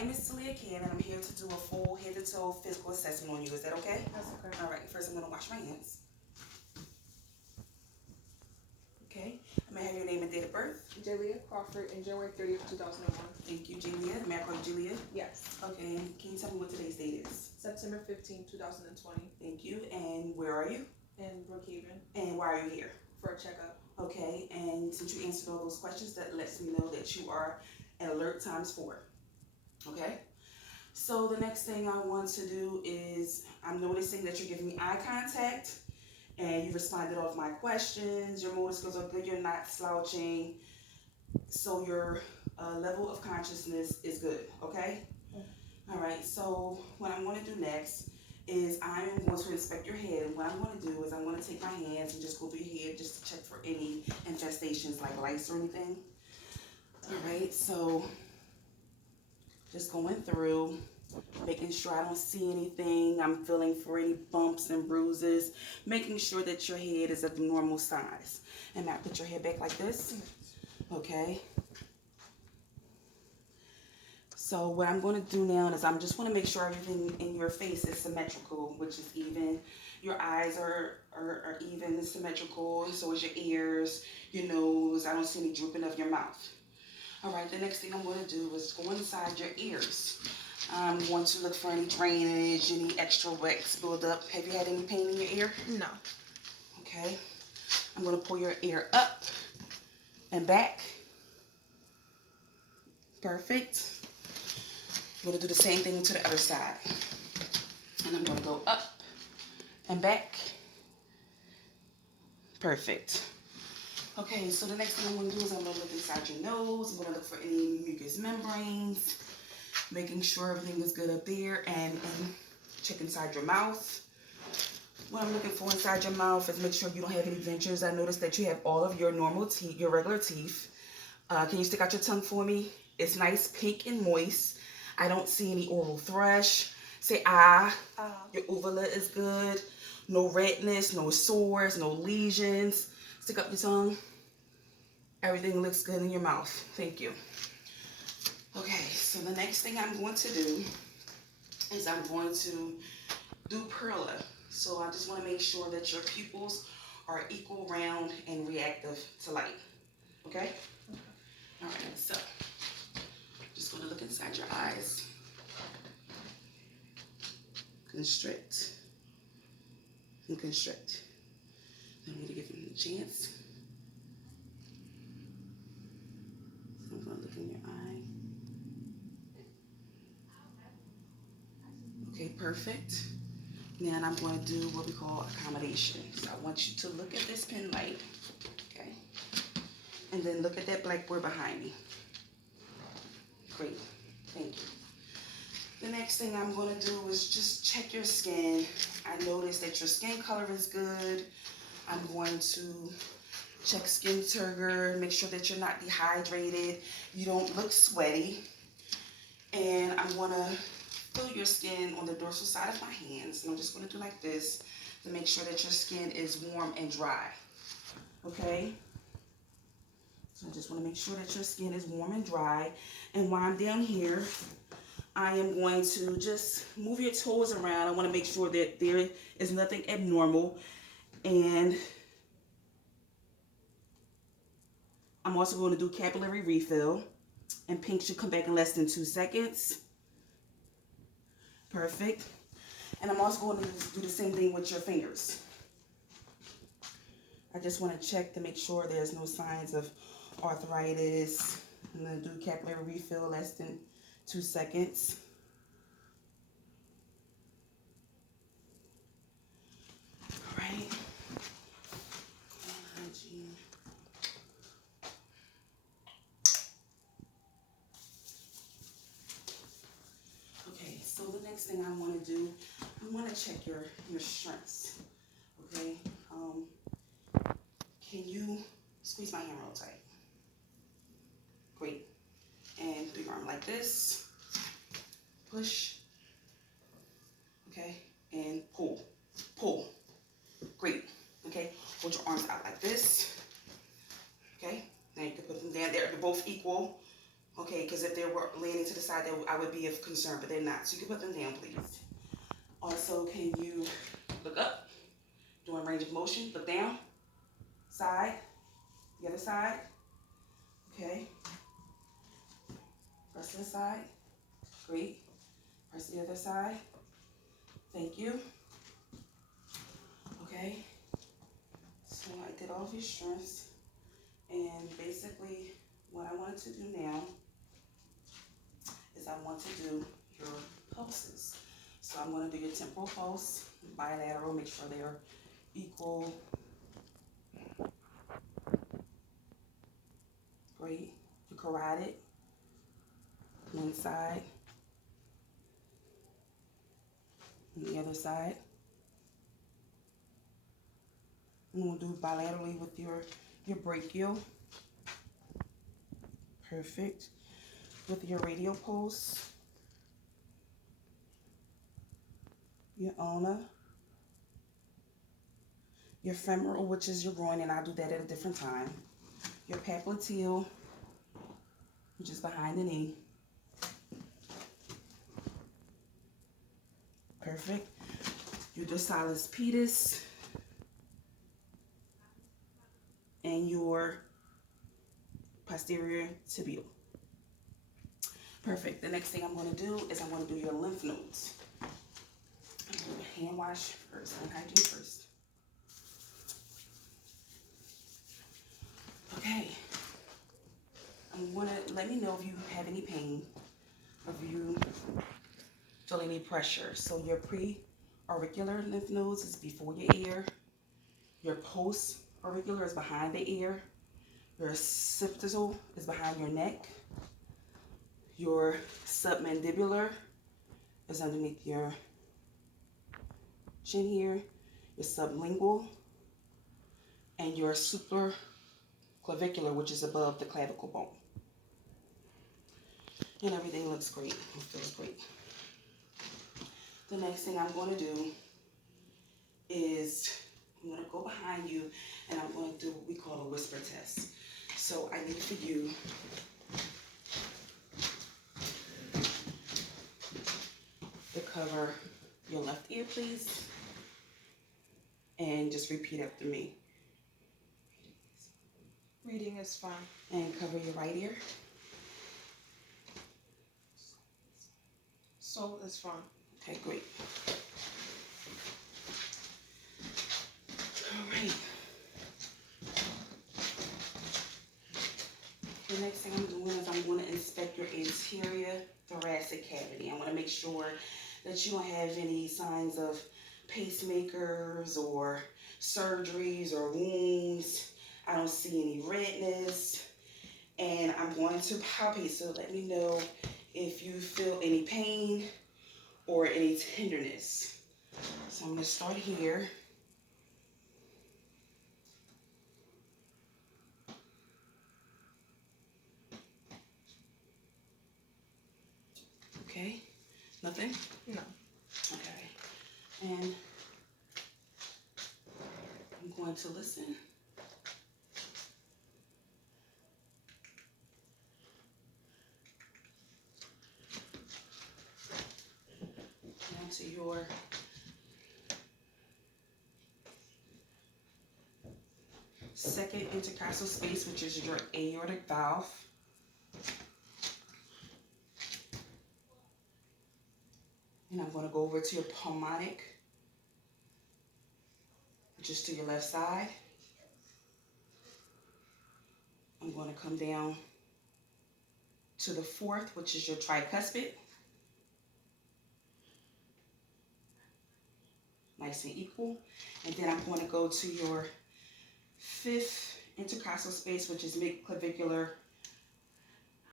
name is Talia Ken, and I'm here to do a full head-to-toe physical assessment on you. Is that okay? That's okay. All right, first I'm going to wash my hands. Okay, may I have your name and date of birth? Julia Crawford in January 30th, 2001. Thank you, Julia. May I call you Julia? Yes. Okay, and can you tell me what today's date is? September 15th, 2020. Thank you, and where are you? In Brookhaven. And why are you here? For a checkup. Okay, and since you answered all those questions, that lets me know that you are at alert times 4. Okay? So the next thing I want to do is, I'm noticing that you're giving me eye contact and you responded all of my questions. Your motor skills are good. You're not slouching. So your level of consciousness is good. Okay? All right. So what I'm going to do next is I'm going to inspect your head. And what I'm going to do is I'm going to take my hands and just go through your head just to check for any infestations like lice or anything. All right. So just going through, making sure I don't see anything. I'm feeling for any bumps and bruises, making sure that your head is of normal size. And now put your head back like this. Okay. So what I'm going to do now is I'm just want to make sure everything in your face is symmetrical, which is even. Your eyes are even and symmetrical, and so is your ears, your nose. I don't see any drooping of your mouth. All right, the next thing I'm going to do is go inside your ears. I'm going to look for any drainage, any extra wax buildup. Have you had any pain in your ear? No. Okay. I'm going to pull your ear up and back. Perfect. I'm going to do the same thing to the other side. And I'm going to go up and back. Perfect. Okay, so the next thing I'm going to do is I'm going to look inside your nose. I'm going to look for any mucous membranes, making sure everything is good up there, and check inside your mouth. What I'm looking for inside your mouth is make sure you don't have any dentures. I noticed that you have all of your normal teeth, your regular teeth. Can you stick out your tongue for me? It's nice, pink, and moist. I don't see any oral thrush. Say ah. Your uvula is good. No redness, no sores, no lesions. Stick up your tongue. Everything looks good in your mouth. Thank you. Okay, so the next thing I'm going to do is I'm going to do Perla. So I just want to make sure that your pupils are equal, round, and reactive to light. Okay? All right, so just going to look inside your eyes. Constrict and constrict. I'm going to give you a chance. So I'm going to look in your eye. Okay, perfect. Now I'm going to do what we call accommodation. So I want you to look at this pen light, okay? And then look at that blackboard behind me. Great, thank you. The next thing I'm going to do is just check your skin. I noticed that your skin color is good. I'm going to check skin turgor, make sure that you're not dehydrated. You don't look sweaty. And I'm going to feel your skin on the dorsal side of my hands. And I'm just going to do like this to make sure that your skin is warm and dry. Okay? So I just want to make sure that your skin is warm and dry. And while I'm down here, I am going to just move your toes around. I want to make sure that there is nothing abnormal. And I'm also going to do capillary refill. And pink should come back in less than 2 seconds. Perfect. And I'm also going to do the same thing with your fingers. I just want to check to make sure there's no signs of arthritis. I'm going to do capillary refill less than 2 seconds. All right. Okay, so the next thing I want to do, I want to check your strengths. Okay. Can you squeeze my hand real tight? Great. And do your arm like this. Push. Okay. And pull. Pull. Great. Okay. Hold your arms out like this. Okay. Now you can put them down there. They're both equal. Okay. because if they were leaning to the side, I would be of concern, but they're not. So you can put them down, please. Also, can you look up? Doing range of motion. Look down. Side. The other side. Okay. Press to the side. Great. Press the other side. Thank you. Okay. So I did all of your strengths. And basically, what I wanted to do now is I want to do your pulses. So I'm going to do your temporal pulse, bilateral, make sure they're equal. Great. Your carotid, one side, and the other side. I'm going to do bilaterally with your brachial. Perfect. With your radial pulse, your ulna, your femoral, which is your groin, and I'll do that at a different time. Your popliteal, which is behind the knee. Perfect. Your dorsalis pedis and your posterior tibial. Perfect. The next thing I'm going to do is I'm going to do your lymph nodes. I'm going to do a hand wash first, hand hygiene first. Okay. I'm going to let me know if you have any pain, if you feel any pressure. So your pre-auricular lymph nodes is before your ear. Your post-auricular is behind the ear. Your occipital is behind your neck. Your submandibular is underneath your chin here. Your sublingual. And your supraclavicular, which is above the clavicle bone. And everything looks great. It feels great. The next thing I'm going to do is I'm going to go behind you and I'm going to do what we call a whisper test. So I need for you to cover your left ear, please, and just repeat after me. Reading is fine. And cover your right ear. Soul is fine. Okay, great. All right. The next thing I'm doing is I'm going to inspect your anterior thoracic cavity. I want to make sure that you don't have any signs of pacemakers or surgeries or wounds. I don't see any redness. And I'm going to palpate, so let me know if you feel any pain or any tenderness. So I'm going to start here. Okay, nothing? No. Okay, and I'm going to listen. Now to your second intercostal space, which is your aortic valve. And I'm going to go over to your pulmonic, which is to your left side. I'm going to come down to the fourth, which is your tricuspid. Nice and equal. And then I'm going to go to your fifth intercostal space, which is midclavicular